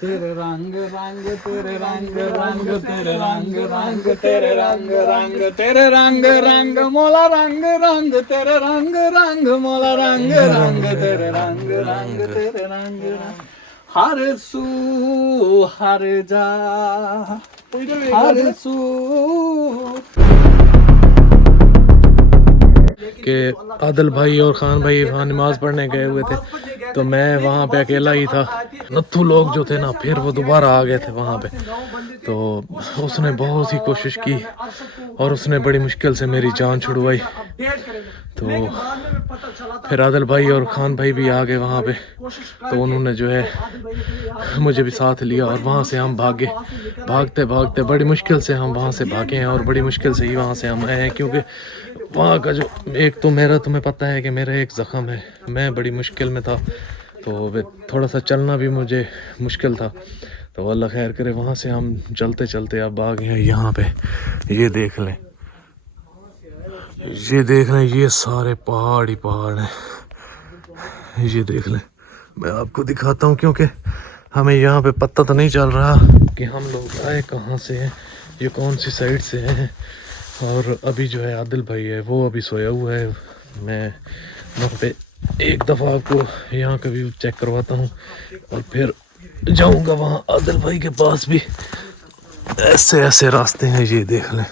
तेरे रंग रंग तेरे रंग रंग तेरे रंग रंग तेरे रंग रंग तेरे रंग रंग मोला रंग रंग तेरे रंग रंग मोला रंग रंग तेरे रंग रंग तेरे रंग रंग हर सू हर जा हर सू कि आदिल भाई और खान भाई वहाँ नमाज पढ़ने गए हुए थे, तो मैं वहाँ पे अकेला ही था। नत्थू लोग जो थे ना, फिर वो दोबारा आ गए थे वहाँ पे। तो उसने बहुत ही कोशिश की और उसने बड़ी मुश्किल से मेरी जान छुड़वाई। तो फिर आदिल भाई और खान भाई भी आ गए वहाँ पे, तो उन्होंने जो है मुझे भी साथ लिया और वहाँ से हम भागे। भागते भागते बड़ी मुश्किल से हम वहाँ से भागे हैं और बड़ी मुश्किल से ही वहाँ से हम आए हैं, क्योंकि वहाँ का जो एक तो मेरा, तुम्हें पता है कि मेरा एक ज़ख़म है, मैं बड़ी मुश्किल में था, तो थोड़ा सा चलना भी मुझे मुश्किल था। तो अल्लाह खैर करे, वहाँ से हम चलते चलते अब आ गए हैं यहाँ पे। ये देख लें, ये देख लें, ये सारे पहाड़ ही पहाड़ हैं। ये देख लें, मैं आपको दिखाता हूँ, क्योंकि हमें यहाँ पे पता तो नहीं चल रहा कि हम लोग आए कहाँ से हैं, ये कौन सी साइड से हैं। और अभी जो है आदिल भाई है वो अभी सोया हुआ है। मैं वहाँ पे एक दफ़ा आपको यहाँ का व्यू चेक करवाता हूँ और फिर जाऊँगा वहाँ आदिल भाई के पास भी। ऐसे ऐसे रास्ते हैं, ये देख लें,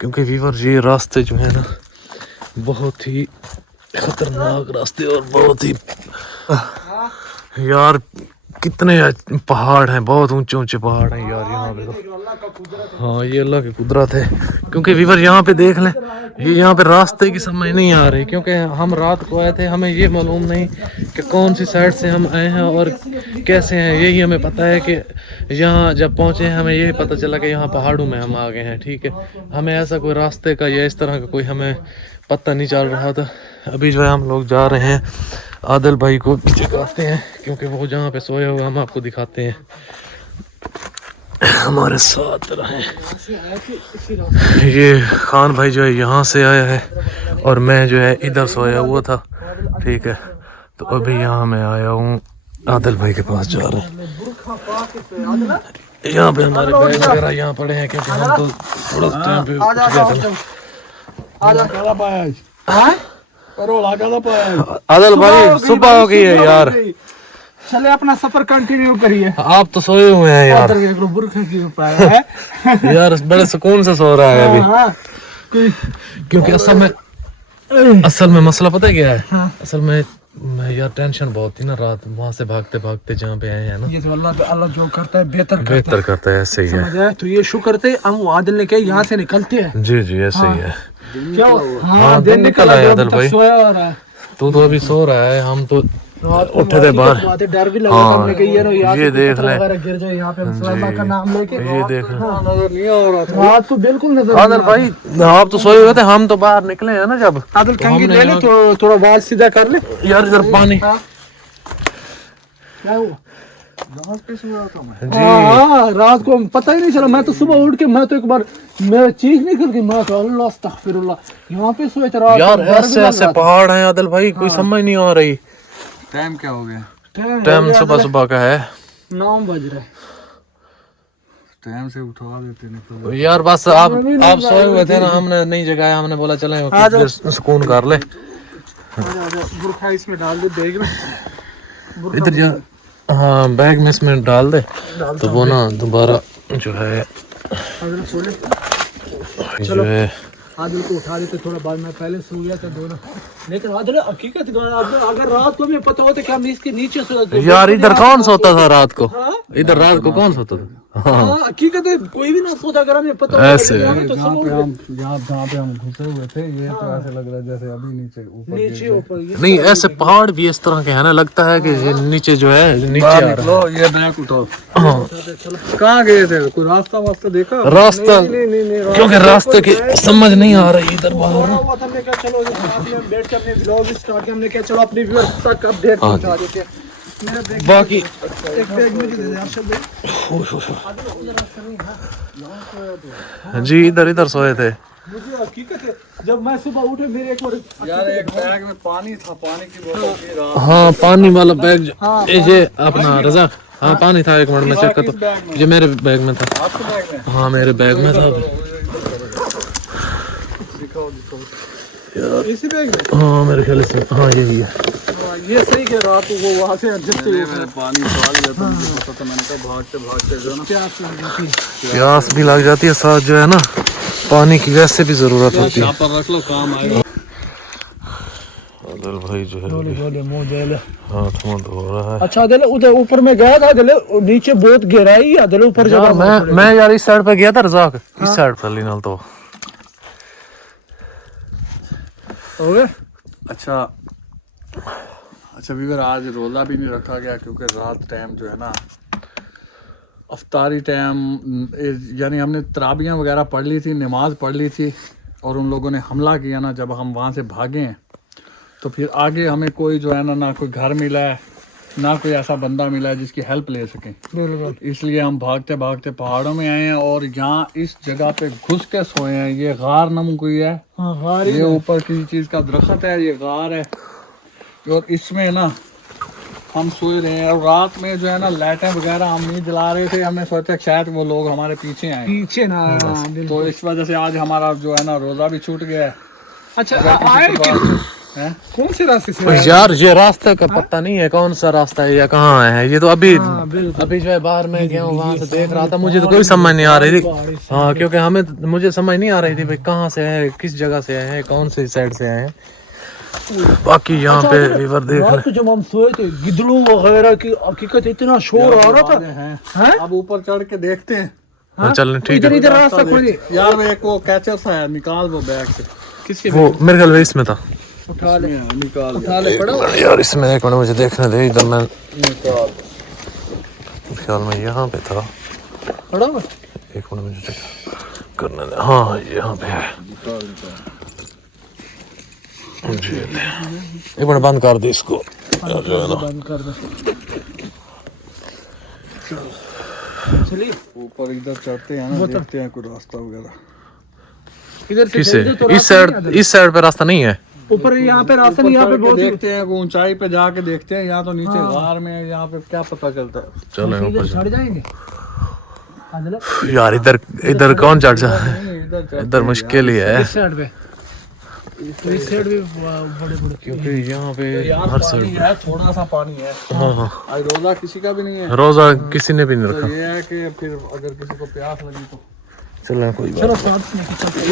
क्योंकि वीवर ये रास्ते जो है ना बहुत ही ख़तरनाक रास्ते और बहुत ही यार कितने पहाड़ हैं, बहुत ऊंचे ऊंचे पहाड़ हैं यार यहाँ पे तो। हाँ, ये अल्लाह की कुदरत है, क्योंकि वीवर यहाँ पे देख लें, ये यहाँ पे रास्ते की समझ नहीं आ रही, क्योंकि हम रात को आए थे, हमें ये मालूम नहीं कि कौन सी साइड से हम आए हैं और कैसे हैं। यही हमें पता है कि यहाँ जब पहुँचे हैं हमें यही पता चला कि यहाँ पहाड़ों में हम आ गए हैं, ठीक है। हमें ऐसा कोई रास्ते का या इस तरह का कोई हमें पता नहीं चल रहा था। अभी जो है हम लोग जा रहे हैं आदिल भाई को जगाते हैं, क्योंकि वो जहाँ पे सोए हुए हम आपको दिखाते हैं। हमारे साथ रहें। ये खान भाई जो है यहाँ से आया है और मैं जो है इधर सोया हुआ था, ठीक है। तो अभी यहाँ मैं आया हूँ, आदिल भाई के पास जा रहे हैं। यहाँ पे हमारे बैग वगैरह यहाँ पड़े हैं, क्योंकि हम तो थोड़ा टाइम पे उठ गए थे। आदिल भाई सुबह हो गई है यार, चले अपना सफर कंटिन्यू करिए। आप तो सोए हुए हैं यार। बुरखा क्यों पाया है यार बड़े सुकून से सो रहा है अभी। क्योंकि असल में मसला पता है क्या है? असल में मैं यार टेंशन बहुत थी ना रात, वहाँ से भागते भागते जहाँ पे आए हैं ना। ये तो अल्लाह जो करता है बेहतर करता है, ऐसे ही है। समझ आया? तो ये शुक्र थे हम आदिल ने कहा यहाँ से निकलते हैं। जी जी ऐसे ही है। क्या हाँ दिन निकल आया आदिल भाई। तू तो अभी सो रहा है, हम तो उठे थे बाहर। डर भी लगा हमने कहा ये देख ले, गिर जाए यहाँ पे अल्लाह का नाम लेके। ये देख ले, नजर नहीं आ रहा था। रात तो बिल्कुल नजर आदिल भाई आप तो सोए हुए थे, हम तो बाहर निकले हैं ना जब। आदिल कंघी ले ले, तो थोड़ा बाल सीधा कर ले यार, इधर पानी। क्या हुआ? रात को पता ही नहीं चला। मैं तो सुबह उठ के मैं तो एक बार मेरा चीख निकल गई, मैं तो अल्लाह अस्तगफिरुल्लाह यहाँ पे सोए थे यार। ऐसे ऐसे पहाड़ हैं आदिल भाई, कोई समझ नहीं आ रही। टाइम क्या हो गया? टाइम सुबह का है, 9 बज रहे। टाइम से उठवा देते ना यार। बस आप सोए हुए थे ना, हमने नहीं जगाया, हमने बोला चले सुकून कर ले। बुरखा इसमें डाल दे बैग में, इधर जा। हाँ बैग में इसमें डाल दे, तो वो ना दोबारा जो है जो है आदिल को उठा देते थोड़ा बाद में। पहले सो गया था दोनों, लेकिन आदिल हकीकत अगर रात को हमें पता होता कि हम इसके नीचे सोते। यार इधर कौन सोता था रात को? इधर रात को कौन सोता था? हकीकत है कोई भी ना सोता अगर हमें पता ऐसे तो जहाँ पे हम घुसे हुए थे, ये तो ऐसे लग रहा है जैसे अभी नीचे ऊपर नहीं, ऐसे पहाड़ भी इस तरह के है ना, लगता है कि ये नीचे जो है नीचे आ रहा है। ये बैग उठाओ। कहाँ गए थे? कोई रास्ता वास्ता देखा? रास्ता क्योंकि रास्ते की समझ नहीं आ रही इधर बाहर। हमने कहा चलो बैठ के अपने व्लॉग स्टार्ट किया। हमने कहा चलो अपनी व्यूअर्स तक अपडेट पहुंचा देते हैं। बाकी एक बैग मुझे दे दे अर्शद भाई। जी इधर सोए थे। मुझे हकीकत है जब मैं सुबह उठे मेरे एक और यार एक बैग में पानी था, पानी की बोतल थी। हाँ पानी वाला बैग ये अपना रजा हाँ पानी था, 1 मिनट में चेक करता हूँ। ये मेरे बैग में था। आपके बैग में? हाँ मेरे बैग में था। इसी बैग में? हाँ मेरे ख्याल से हाँ यही है। ये सही कह रहा तो वो वहाँ से एडजस्ट हुई। मैंने पानी डाल दिया था, मुझे पता था, मैंने कहा भागते भागते जो ना प्यास भी लग जाती है, साथ जो है ना पानी की वैसे भी जरूरत होती है। यहाँ पर रख लो, काम आएगा। आदिल भाई जो है मुंह दे ले। हाथ मुंह धो रहा है। अच्छा दिल उधर ऊपर में गया था, दिल नीचे बहुत गहराई है, दिल ऊपर यार मैं यार इस साइड पे गया था रजाक, इस साइड पे लीनल तो हो गया। अच्छा वीवर, आज रोज़ा भी नहीं रखा गया क्योंकि रात टाइम जो है ना अफ्तारी टाइम, यानी हमने तराबियाँ वगैरह पढ़ ली थी, नमाज पढ़ ली थी, और उन लोगों ने हमला किया ना, जब हम वहाँ से भागे हैं तो फिर आगे हमें कोई जो है ना कोई घर मिला है, ना कोई ऐसा बंदा मिला है जिसकी हेल्प ले सकें। बिल्कुल। इसलिए हम भागते भागते पहाड़ों में आए हैं और यहाँ इस जगह पे घुस के सोए हैं। ये गार नम कोई है, हाँ गार ये ऊपर किसी चीज़ का दरख्त है, ये गार है, और इसमें ना हम सोए रहे हैं। और रात में जो है ना लाइटें वगैरह हम नहीं जला रहे थे, हमने सोचा शायद वो लोग हमारे पीछे आए, पीछे ना। तो इस वजह से आज हमारा जो है ना रोज़ा भी छूट गया है। अच्छा आए कौन से रास्ते से? यार ये रास्ते का पता नहीं है कौन सा रास्ता है या कहाँ है ये, तो अभी अभी जो है बाहर में गया हूँ, वहाँ से देख रहा था, मुझे तो कोई समझ नहीं आ रही थी। हाँ क्योंकि मुझे समझ नहीं आ रही थी भाई कहाँ से है, किस जगह से आए हैं, कौन सी साइड से आए हैं। बाकी यहाँ पे वीवर देख ले। तो जब हम सोए थे गिदड़ों वगैरह की हकीकत इतना शोर आ रहा था। हैं? अब ऊपर चढ़ के देखते हैं। चल ठीक इधर है इधर रास्ता खोल यार वो एक वो कैचर सा है, निकाल वो बैग से। किसके? वो मेरे ख्याल में इसमें था। उठा ले, निकाल उठा ले पड़ा। यार इसमें एक मिनट मुझे देखने दे, इधर मैं निकाल। ख्याल में यहाँ पे था। पड़ा हुआ? एक मिनट मुझे चेक करने दे। हाँ यहाँ पे है। जी एक मिनट बंद कर दे इसको। बंद कर दे। चलिए ऊपर इधर चढ़ते हैं ना, देखते हैं कोई रास्ता वगैरह। इधर से किसे? बोल दो तो इस साइड पे रास्ता नहीं है। ऊपर यहाँ पे रास्ता नहीं, यहाँ पे बहुत देखते हैं, ऊंचाई पे जाके देखते हैं। यहाँ तो नीचे गार में है, यहाँ पे क्या पता चलता है। चलो ऊपर चढ़ जाएंगे। यार इधर कौन चढ़ जाए, इधर मुश्किल ही है। इस साइड पे, इस साइड भी बड़े बड़े, क्योंकि यहाँ पे यार हर पानी साइड है, थोड़ा सा पानी है। हाँ हाँ आज रोजा किसी का भी नहीं है, रोजा किसी ने भी नहीं तो रखा। ये है कि फिर अगर किसी को प्यास लगी तो चलो कोई बात चलो साथ में चलते हैं।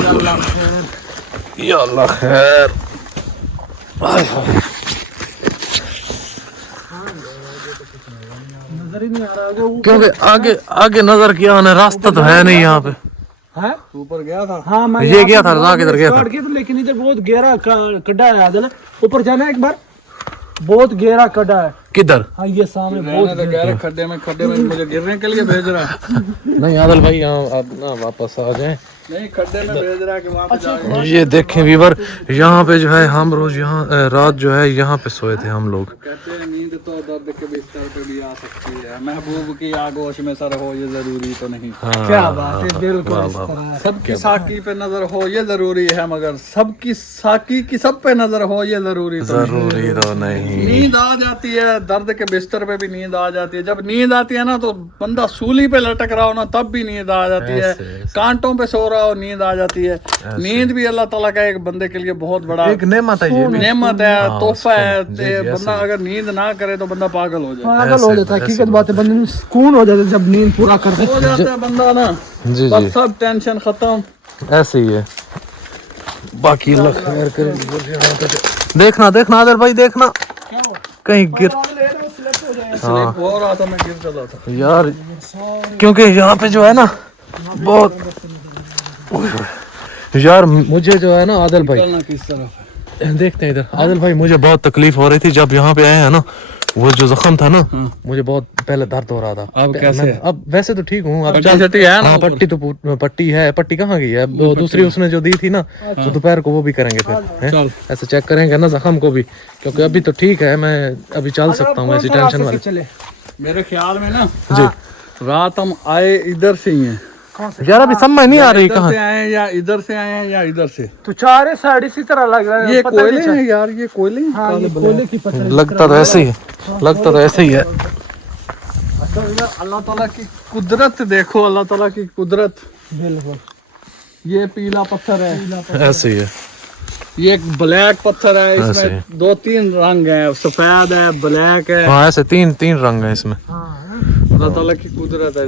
या अल्लाह खैर। नजर ही नहीं आ रहा क्योंकि आगे नजर किया मैंने, रास्ता तो है नहीं यहाँ पे। है। ऊपर गया था। हाँ मैं ये गया था, रात इधर गया था। लेकिन इधर बहुत गहरा गड्ढा है आदिल, ऊपर जाना है एक बार, बहुत गहरा गड्ढा है। किधर? हाँ ये सामने बहुत तो गहरे खड्डे में मुझे गिरने के लिए भेज रहा है। नहीं आदिल भाई यहाँ आप ना वापस आ जाए। नहीं, खड्डे में भेज रहा है कि वहाँ पे जाओ। ये देखें वीवर, यहाँ पे जो है हम रोज यहाँ रात जो है यहाँ पे सोए थे हम लोग। कहते हैं नींद तो दर्द के बिस्तर पे भी आ सकती है, महबूब की आगोश में सर हो ये जरूरी तो नहीं। क्या बात है, बिल्कुल इस तरह। सबकी साकी पे नजर हो ये जरूरी है, मगर सबकी साकी की सब पे नजर हो ये जरूरी तो नहीं। जरूरी तो नहीं। नींद आ जाती है, दर्द के बिस्तर पे भी नींद आ जाती है। जब नींद आती है ना तो बंदा सूली पे लटक रहा हो ना तब भी नींद आ जाती है, कांटों पे सो रहा हो नींद आ जाती है। नींद भी अल्लाह ताला का एक बंदे के लिए बहुत बड़ा एक नेमत है, ये भी नेमत है, तोहफा है। बंदा अगर नींद ना करे तो बंदा पागल हो जाए, पागल हो जाता है। हकीकत बात है, बंदे में सुकून हो जाता है जब नींद पूरा करते हो जाता है बंदा ना, जी बस सब टेंशन खत्म। ऐसे ही है। बाकी अल्लाह खैर करे। देखना आदिल भाई, देखना कहीं गिर। स्लिप हो रहा था, मैं गिर चला था यार क्योंकि यहाँ पे जो है ना बहुत, यार मुझे जो है ना आदिल भाई, चलना किस तरफ है। देखते हैं इधर आदिल भाई, मुझे बहुत तकलीफ हो रही थी जब यहाँ पे आए हैं ना। वो जो जख्म था ना, मुझे बहुत पहले दर्द हो रहा था। अब कैसे? अब वैसे तो ठीक हूँ। अब पट्टी है ना? हाँ पट्टी तो पट्टी है। पट्टी कहाँ गई है? दूसरी उसने जो दी थी ना, तो दोपहर को वो भी करेंगे फिर हैं? ऐसे चेक करेंगे ना जख्म को भी, क्योंकि अभी तो ठीक है, मैं अभी चल सकता हूँ, ऐसी टेंशन वाली। मेरे ख्याल में ना जी रात हम आए इधर से ही हैं। यार अभी समझ नहीं आ रही इधर कहाँ से आए हैं या इधर से आए हैं या इधर से। तो चारे साइड इसी तरह लग रहा है। ये कोयले हैं यार, ये कोयले हैं। हाँ ये कोयले की पत्थर। लगता तो ऐसे ही है, लगता तो ऐसे ही है। अल्लाह ताला की कुदरत देखो, अल्लाह ताला की कुदरत। बिल्कुल ये पीला पत्थर है, ऐसे ही है। ये एक ब्लैक पत्थर है, ऐसे इसमें 2-3 रंग है, सफेद है, ब्लैक है। हाँ ऐसे तीन रंग है इसमें। अल्लाह ताला की कुदरत है।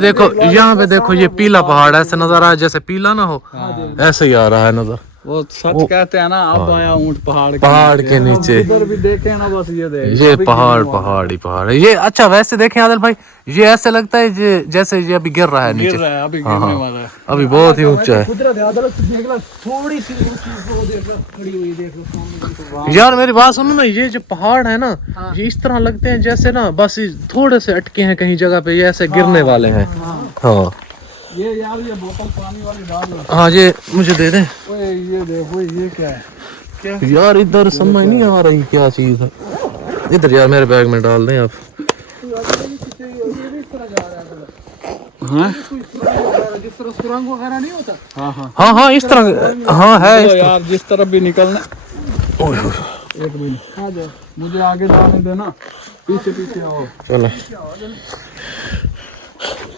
देखो यहाँ पे देखो ये पीला पहाड़ ऐसे नजर आ रहा है, जैसे पीला ना हो ऐसे ही आ रहा है नजर। वो सच कहते हैं ना, अब आया ऊंट पहाड़ के नीचे। इधर भी देखे ना, बस ये देख, ये पहाड़ है ये। अच्छा वैसे देखें आदिल भाई, ये ऐसे लगता है जैसे ये अभी गिर रहा है गिर नीचे। रहा है, अभी गिरने वाला है। अभी बहुत ही ऊंचा है कुदरत है। अदालत देख लो, थोड़ी सी ऊंची वो देख लो, खड़ी हुई देख लो सामने। यार मेरी बात सुनो ना, ये जो पहाड़ है ना, ये इस तरह लगते हैं जैसे ना बस थोड़े से अटके हैं कहीं जगह पे, ये ऐसे गिरने वाले हैं। हाँ ये यार, ये बोतल पानी वाली डाल लो। हाँ ये मुझे दे दें ओए ये देखो, ये क्या है? क्या यार। इधर समझ नहीं आ रही क्या चीज है इधर यार, मेरे बैग में डाल दें आप। हाँ जिस तरह सुरंग वगैरह नहीं होता। हाँ हाँ हाँ इस तरह। हाँ है इस तो तरह। यार, जिस तरफ भी निकलना। ओए होए, एक मिनट, मुझे आगे जाने देना, पीछे आओ। चलो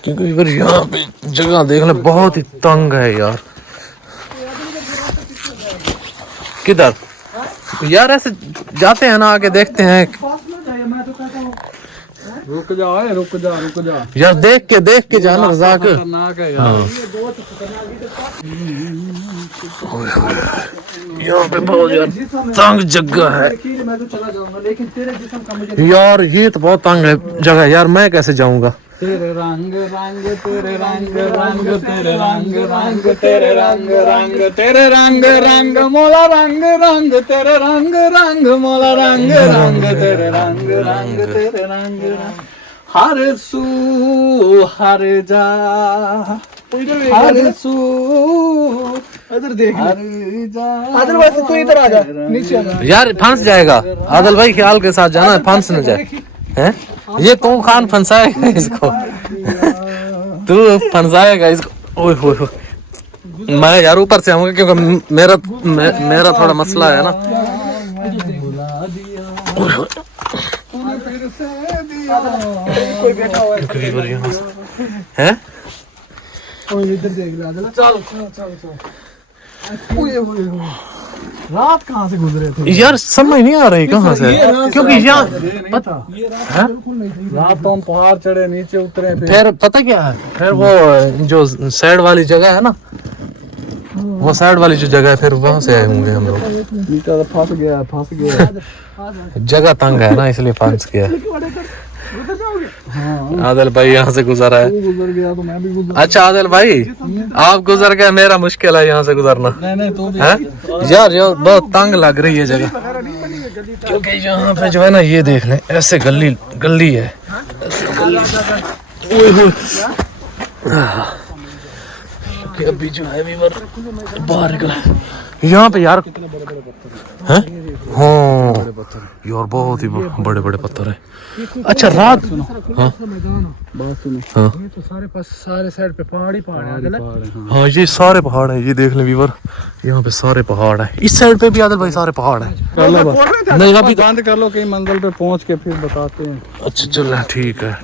क्योंकि इधर यहाँ पे जगह देख ले बहुत ही तंग है यार। किधर यार ऐसे जाते हैं ना, आगे देखते हैं रुक जाओ, रुक जा। यार। देख के जाना रज़ाक। खतरनाक है यार। यहाँ पे बहुत यार तंग जगह है मैं तो चला जाऊंगा, लेकिन तेरे जिस्म का मुझे यार। ये तो बहुत तंग है जगह यार, मैं कैसे जाऊंगा। तेरे रंग रंग, तेरे रंग रंग, तेरे रंग रंग, तेरे रंग रंग, तेरे रंग रंग मोला रंग रंग, तेरे रंग रंग मोला रंग रंग, तेरे रंग रंग, तेरे रंग रंग। हर सू हर जा, हर सू इधर देख ले। हर जा। अदरवाइज तू इधर आ जा, नीचे आ जा। यार फंस जाएगा आदिल भाई, ख्याल के साथ जाना, फंस न जाए। हैं ये तू खान फंसाएगा इसको तू फंसाएगा इसको। ओए होए होए। मैं यार ऊपर से आऊंगा क्योंकि मेरा थोड़ा मसला है ना। कोई बैठा हुआ है। हैं इधर देख ले अदलत। चल। रात कहाँ से गुजरे थे? यार समझ नहीं आ रही कहाँ से, क्योंकि यहाँ रात तो हम पहाड़ चढ़े, नीचे उतरे, फिर पता क्या है, फिर वो जो साइड वाली जगह है ना, वो साइड वाली जो जगह है, फिर वहां से आए होंगे हम लोग। नीचे फंस गया। जगह तंग है ना, इसलिए फंस गया। आदिल भाई यहाँ से गुजरा है। तू गुजर गया तो मैं भी गुजर। अच्छा आदिल भाई आप गुजर गए, मेरा मुश्किल है यहाँ से गुजरना। नहीं तू भी। है यार बहुत तंग लग रही है जगह, क्योंकि यहाँ पे जो है ना, ये देख लें ऐसे गली है। ओए होए। अभी जो है बाहर निकला यहाँ पे यार। हैं हाँ यार बहुत ही बड़े पत्थर है। अच्छा रात हाँ बात सुनो। हाँ ये तो सारे साइड पे पहाड़ ही पहाड़ है अदलत। हाँ ये सारे पहाड़ है, ये देख लें व्यूअर, यहाँ पे सारे पहाड़ है। इस साइड पे भी आदिल भाई सारे पहाड़ है। नहीं अभी बंद कर लो, कहीं मंजिल पे पहुंच के फिर बताते हैं। अच्छा चल ठीक है।